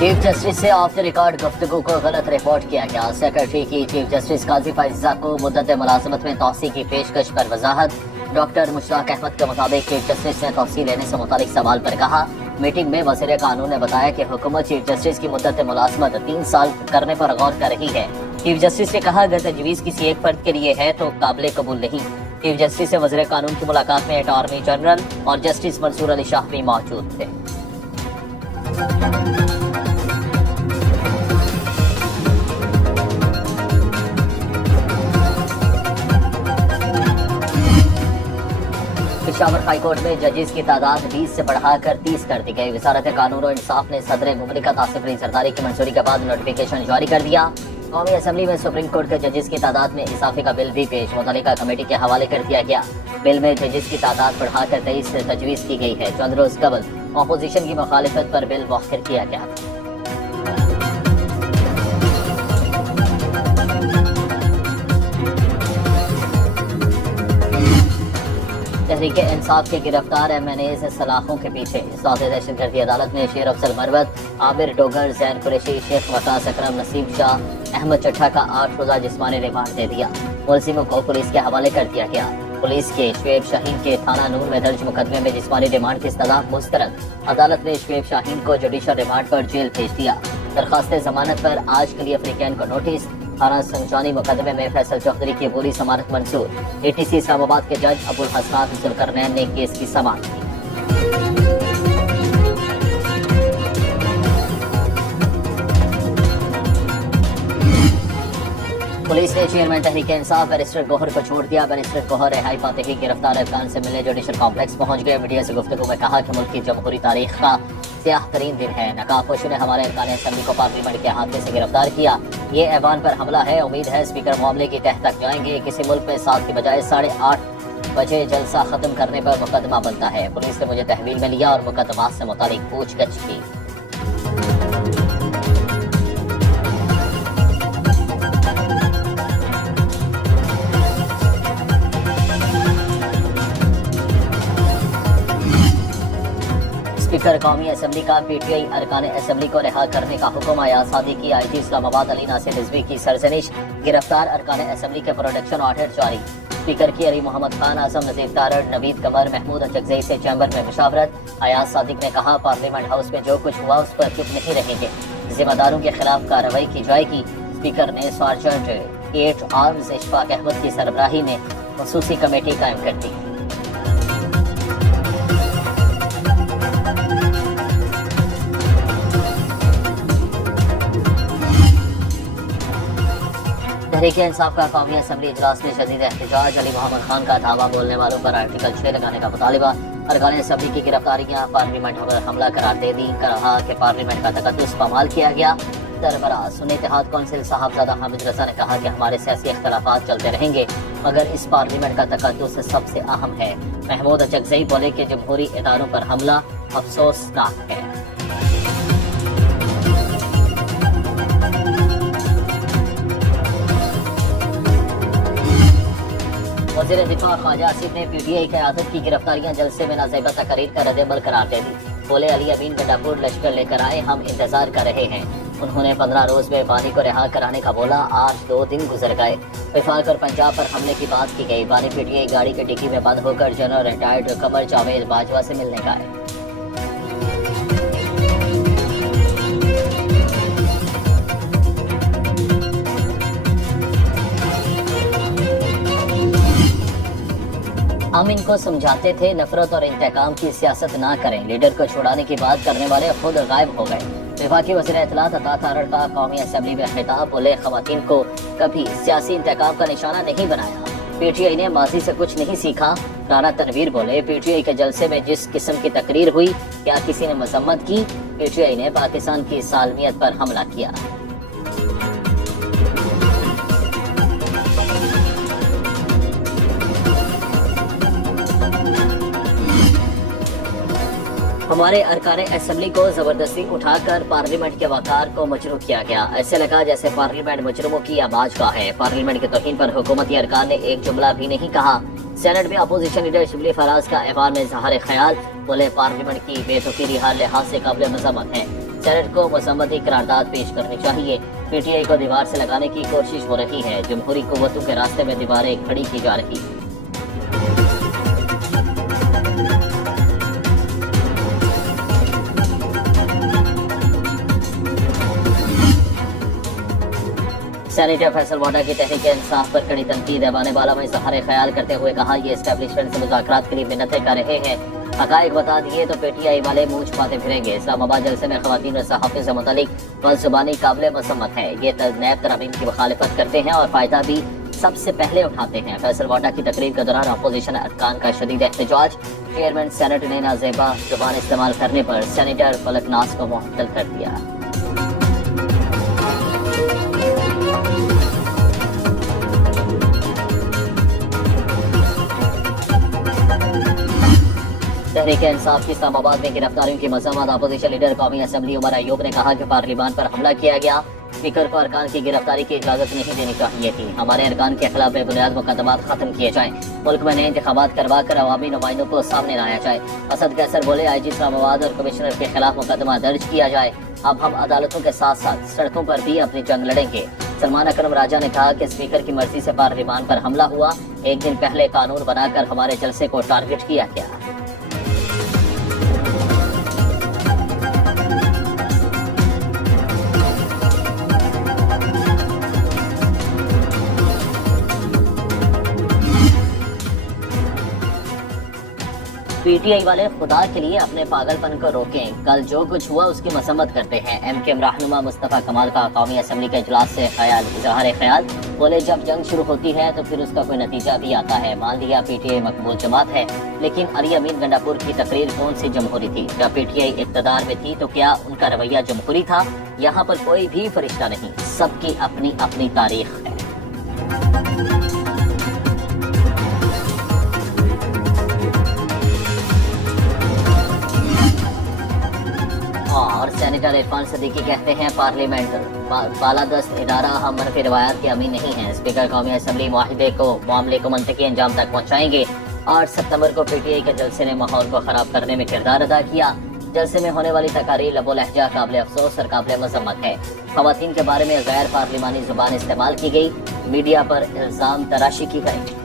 Chief justice से of the record गुफ्तगू को गलत रिपोर्ट किया गया। सेक्रेटरी की चीफ जस्टिस काजी फाइजा को मुद्दत मुलाजमत में तौसी की पेशकश पर वजाहत। डॉक्टर मुश्ताक अहमद के मुताबिक चीफ जस्टिस ने तौसी लेने से मुतालिक सवाल पर कहा, मीटिंग में वज़ीर कानून ने बताया कि हुकूमत चीफ जस्टिस की मुद्दत मुलाजमत 3 साल करने पर गौर कर रही है। चीफ जस्टिस ने कहा, अगर तजवीज़ किसी एक फर्द के लिए है तो काबिल कबूल नहीं। चीफ जस्टिस से वज़ीर कानून की मुलाकात में अटॉर्नी जनरल और जस्टिस मंसूर अली शाह भी मौजूद थे। पेशावर हाईकोर्ट में जजेस की तादाद 20 से बढ़ाकर 30 कर दी गई। वजारत कानून और इंसाफ ने सदर मुमलिकत आसिफ अली जरदारी की मंजूरी के बाद नोटिफिकेशन जारी कर दिया। कौमी असम्बली में सुप्रीम कोर्ट के जजेस की तादाद में इजाफे का बिल भी पेश मुतल्लिका कमेटी के हवाले कर दिया गया। बिल में जजेस की तादाद बढ़ाकर 23 से तजवीज़ की गई है। चंद रोज कबल अपोजिशन की मुखालिफत पर बिल मुअख्खर किया गया। तहरीके इंसाफ के गिरफ्तार MNAs सलाखों के पीछे। इस्लाही दहशतगर्दी अदालत ने शेर अफजल मरवत, आमिर डोगर, जैन कुरैशी, शेख वकास अकरम, नसीम शाह, अहमद चट्ठा का 8 रोजा जिस्मानी रिमांड दे दिया। मुलजिमों को पुलिस के हवाले कर दिया गया। पुलिस के शुएब शाहीन के थाना नूर में दर्ज मुकदमे में जिस्मानी रिमांड की सजा मुस्तरद। अदालत ने शुएब शाहीन को जुडिशल रिमांड पर जेल भेज दिया। दरखास्त जमानत पर आज के लिए अफ्रीकैन को नोटिस। थाना संजानी मुकदमे में फैसल चौधरी की अबूरी समानत मंजूर। ATC इस्लामाबाद के जज अबुल हसनात जुल्करनैन ने केस की समाअत की। पुलिस ने चेयरमैन तहरीक इंसाफ बैरिस्टर गौहर को छोड़ दिया। बैरिस्टर गौहर रिहाई पाते ही गिरफ्तार अफगान से मिलने जुडिशल कॉम्प्लेक्स पहुंच गए। मीडिया से गुफ्तगू में कहा कि मुल्क की जमहूरी तारीख का स्याह तरीन दिन है। नकाबपोशों ने हमारे अरकान असम्बली को पार्लियामेंट के हाथे से गिरफ्तार किया। ये ऐवान पर हमला है। उम्मीद है स्पीकर मामले की तह तक जाएंगे। किसी मुल्क में 7 की बजाय 8:30 बजे जलसा खत्म करने पर मुकदमा बनता है। पुलिस ने मुझे तहवील में लिया और मुकदमा से मुतालिक पूछगछ की। स्पीकर कौमी असम्बली का PTI अरकान असम्बली को रिहा करने का हुक्म। आया सादिकी IG इस्लामाबाद अली नासिर रिजवी की सरजनिश। गिरफ्तार अरकान असम्बली के प्रोडक्शन ऑर्डर जारी। स्पीकर की अली मोहम्मद खान, आजम नजीर तारड़, नवीद कमर, महमूद अचकजई से चैम्बर में मुशावरत। अयाज सादिक ने कहा, पार्लियामेंट हाउस में जो कुछ हुआ उस पर चुप नहीं रहेंगे। जिम्मेदारों के खिलाफ कार्रवाई की जाएगी। स्पीकर ने सार्जेंट 8 आर्म्स इशफाक अहमद की सरबराही में खसूसी कमेटी कायम कर दी। तहरीक इंसाफ का कौमी असम्बली इजलास में शदीद एहतजाज। अली मोहम्मद खान का धावा बोलने वालों पर आर्टिकल 6 लगाने का मुतालिबा। अरकान असम्बली की गिरफ्तारियां पार्लियामेंट पर हमला करार दे दी। कहा कि पार्लियामेंट का तकद्दुस पामाल किया गया। सरबराह सुन्नी इत्तेहाद कौंसिल साहबजादा हामिद रजा ने कहा कि हमारे सियासी इख्तलाफात चलते रहेंगे मगर इस पार्लियामेंट का तकद्दुस सबसे अहम है। महमूद अचकजई बोले कि जमहूरी इदारों पर हमला अफसोसनाक है। वज़ीर दिफा ख्वाजा आसिफ ने PTI क़यादत की गिरफ्तारियां जलसे में नाज़ेबा तकरीर का रद्द-ए-अमल करार दे दी। बोले, अली अमीन गंडापुर लश्कर लेकर आए, हम इंतजार कर रहे हैं। उन्होंने 15 रोज में बानी को रिहा कराने का बोला। आज 2 दिन गुजर गए। वफाक और पंजाब पर हमले की बात की गई। बानी PTI गाड़ी के डिक्की में बंद होकर जनरल रिटायर्ड कमर जावेद बाजवा से मिलने गए। हम इनको समझाते थे नफरत और इंतकाम की सियासत ना करें। लीडर को छुड़ाने की बात करने वाले खुद गायब हो गए। वफाकी वज़ीर इत्तलात अता तारड़ का कौमी असम्बली में खिताब। बोले, खवातीन को कभी सियासी इंतकाम का निशाना नहीं बनाया। PTI ने माजी से कुछ नहीं सीखा। राना तनवीर बोले, PTI के जलसे में जिस किस्म की तकरीर हुई, क्या किसी ने मजम्मत की? PTI ने पाकिस्तान की सालमियत पर हमला किया। हमारे अरकान असम्बली को जबरदस्ती उठाकर पार्लियामेंट के वकार को मजरू किया गया। ऐसे लगा जैसे पार्लियामेंट मुजरिमों की आबाजगाह है। पार्लियामेंट के तौहीन पर हुकूमती अरकान ने एक जुमला भी नहीं कहा। सेनेट में अपोजिशन लीडर शिबली फराज का ऐवान में इज़हार ख्याल। बोले, पार्लियामेंट की बेतुकीरी हर लिहाज से काबिल मज़म्मत है। सेनेट को मजम्मती करारदाद पेश करनी चाहिए। PTI को दीवार से लगाने की कोशिश हो रही है। जमहूरी कुव्वतों के रास्ते में दीवारें खड़ी की जा रही है। सेनेटर फैसल वाडा की तहरीक इंसाफ पर कड़ी तनकीद ऐवान बाला में इजहार ख्याल करते हुए कहा, ये एस्टेब्लिशमेंट से मुज़ाकरात के लिए मिन्नतें कर रहे हैं। हकायक बता दिए तो PTI वाले मुंह छुपाते फिरेंगे। इस्लामाबाद जलसे में खवातीन और सहाफ़ियों से मुतल्लिक बदजुबानी काबिल मसम्मत है। ये नैब तरामीम की मुखालिफत करते हैं और फायदा भी सबसे पहले उठाते हैं। फैसल वाडा की तकरीर के दौरान अपोजिशन अरकान का शदीद एहतजाज। चेयरमैन सेनेट ने नाजेबा जुबान इस्तेमाल करने पर सेनेटर फलकनाज को मुअत्तल कर दिया। तहरीक इंसाफ की इस्लामाबाद में गिरफ्तारियों की मज़म्मत। अपोजिशन लीडर कौमी असम्बली उमर अयूब ने कहा कि पार्लियामान पर हमला किया गया। स्पीकर को अरकान की गिरफ्तारी की इजाजत नहीं देनी चाहिए थी। हमारे अरकान के खिलाफ बेबुनियाद मुकदमात खत्म किए जाएं। मुल्क में नए इंतखाबात करवा कर अवामी नुमाइंदों को सामने लाया जाए। असद कैसर बोले, IG इस्लामाबाद और कमिश्नर के खिलाफ मुकदमा दर्ज किया जाए। अब हम अदालतों के साथ साथ सड़कों पर भी अपनी जंग लड़ेंगे। सलमान अकरम राजा ने कहा कि स्पीकर की मर्जी से पार्लियामान पर हमला हुआ। एक दिन पहले कानून बनाकर हमारे जलसे को टारगेट किया गया। PTI वाले खुदा के लिए अपने पागलपन को रोकें। कल जो कुछ हुआ उसकी मसम्मत करते हैं। MKM रहनुमा मुस्तफ़ा कमाल का कौमी असम्बली के इजलास से इजहार ख्याल। बोले, जब जंग शुरू होती है तो फिर उसका कोई नतीजा भी आता है। मान लिया PTI मकबूल जमात है, लेकिन अली अमीन गंडापुर की तकरीर कौन सी जमहूरी थी? जब PTI इक़्तिदार में थी तो क्या उनका रवैया जमहूरी था? यहाँ पर कोई भी फरिश्ता नहीं, सबकी अपनी अपनी तारीख है। और सेनेटर इरफान सदीकी कहते हैं, पार्लियामेंट बालादस्त इदारा, हम मनफी रवायात के अमीन नहीं हैं। स्पीकर कौमी असम्बली मामले को मंतकी अंजाम तक पहुँचाएंगे। 8 सितंबर को PTI के जलसे ने माहौल को खराब करने में किरदार अदा किया। जलसे में होने वाली तकारीर लबो लहजा काबिल अफसोस और काबिल मजम्मत है। खवातीन के बारे में गैर पार्लिमानी जुबान इस्तेमाल की गई। मीडिया पर इल्जाम तराशी की गई।